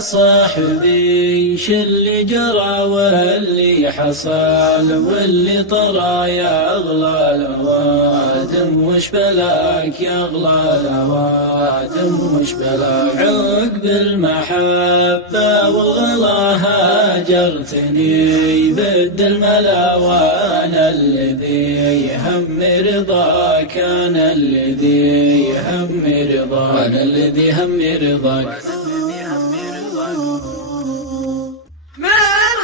صاحبي شل جرى واللي حصل واللي طرى يا أغلى الأوادم، وش بلاك يا أغلى الأوادم وش بلاك؟ عقب المحبة والغلا هاجرتني بد الملا وأنا الذي يهم رضاك، أنا الذي يهم رضاك، أنا الذي هم رضاك. من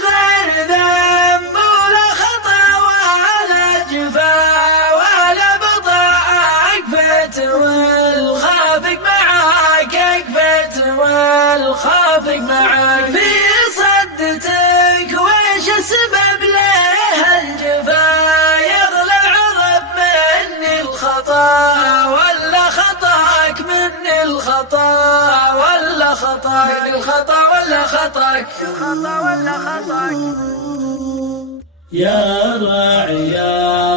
غير ذنب ولا خطأ ولا جفا ولا بضاعة عقفت والخافق معاك، عقفت والخافق معاك في صدتك، ويش السبب ليه الجفا؟ يغلى العظم مني الخطأ ولا خطاك، مني الخطأ ولا خطاك، الخطأ ولا خطاك، الخطأ ولا خطاك. يا راعي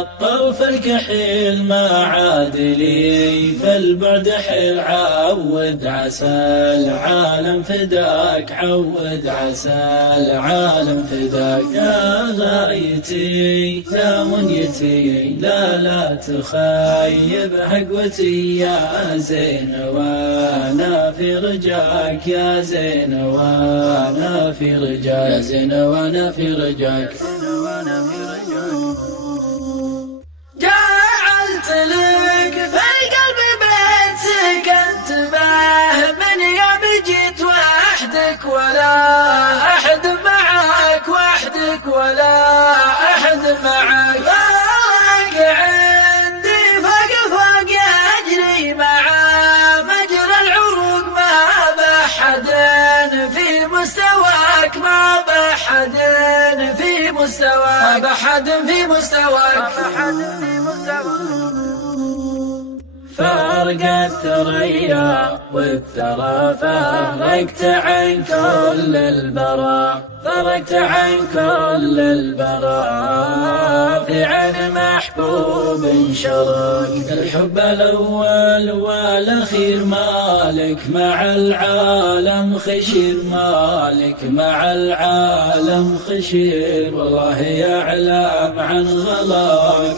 الطرف الكحيل ما عاد لي فالبعد حيل، عود عسى العالم فداك، عود عسى العالم فداك. يا غايتي يا منيتي لا تخيب حقوتي يا زين، وانا في رجاك يا زين، وانا في رجاك يا زين، وانا في رجاك. جعلت لك في القلب بيت سكنت به من يوم جيت وحدك، ولا أحد معاك وحدك، ولا أحد معاك. ضاق عندي فوق يجري مع مجرى العروق، ما بحد في مستواك، ما بحد في مستواك، ما بحد في مستواك. فارق الثريا والثرى، فرقت عن كل البراء، فرقت عن كل البراء في عين محبوب شرق. الحب الأول والأخير مالك مع العالم خشير، مالك مع العالم خشير، والله يعلم عن غلاك.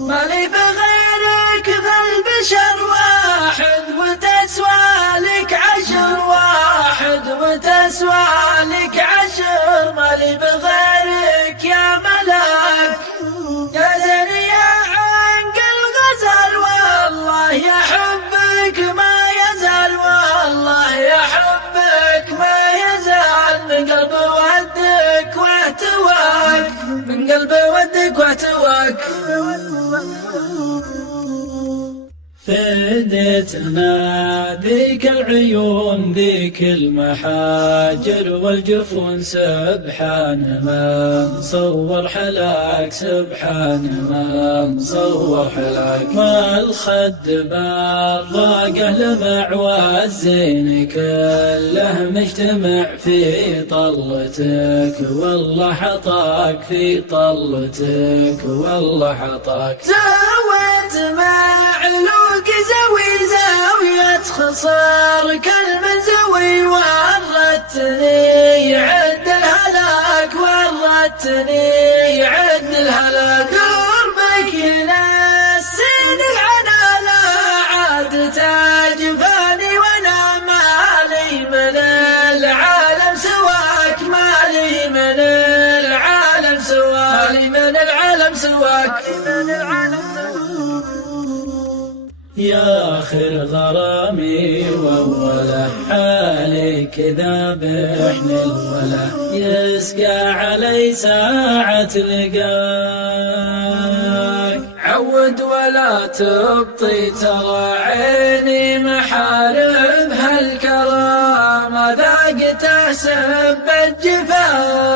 مالي بغيرك ذا البشر واحد، وتسوى لك عشر واحد، وتسوى لك عشر. مالي بغيرك يا ملاك يا زين يا عنق الغزال، والله يحبك ما يزال، والله يحبك ما يزال. من قلب ودك واحتواك، من قلب ودك واحتواك. فديتنا ذيك العيون ذيك المحاجر والجفون، سبحان من صور حلاك، سبحان من صور حلاك. ما الخد بالراقه لمع والزين كله مجتمع في طلتك، والله حطاك في طلتك، والله حطاك. زويت معلوق زوي زاوية خصار كل من زوي، ورتني عد الهلاك، ورتني عد الهلاك. قربك ينسيني العنا لا عاد تجفاني، وانا مالي من العالم سواك، مالي من العالم سواك، مالي من العالم سواك. يا آخر غرامي ووله حالك ذابحن الوله، يسقى علي ساعة لقاك. عود ولا تبطي ترى عيني محاربها الكرام، ذاقت أحسب الجفاك.